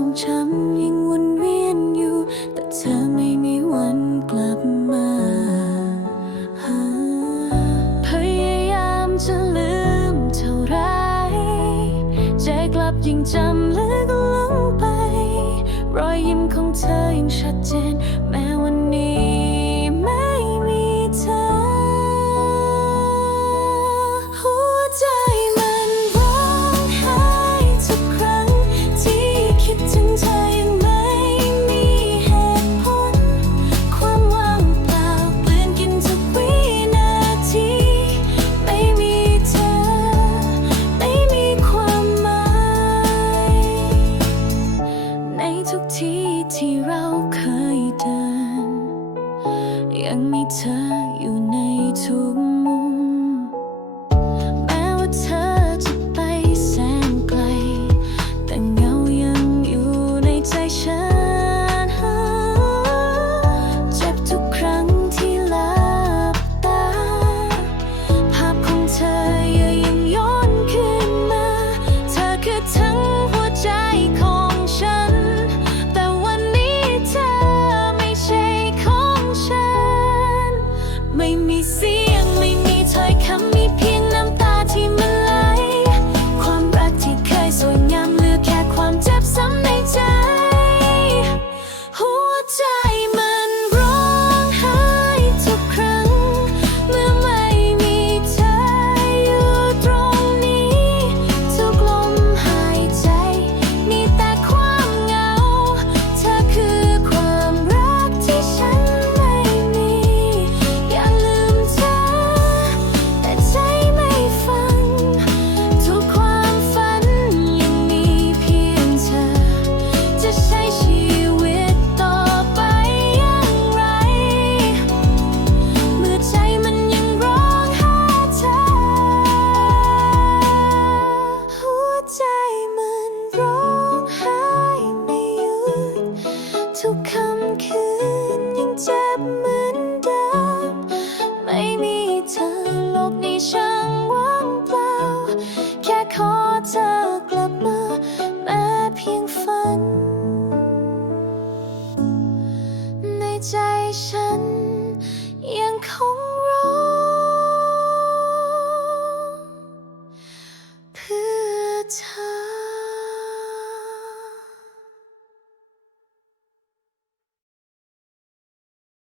องช้ำยังวนเวียนอยู่ แต่เธอไม่มีวันกลับมาพยายามจะลืมเท่าไรใจกลับยิ่งจำ ยังมีเธออยู่ในทุก ขอเธอกลับมาแม้เพียงฝัน ในใจฉัน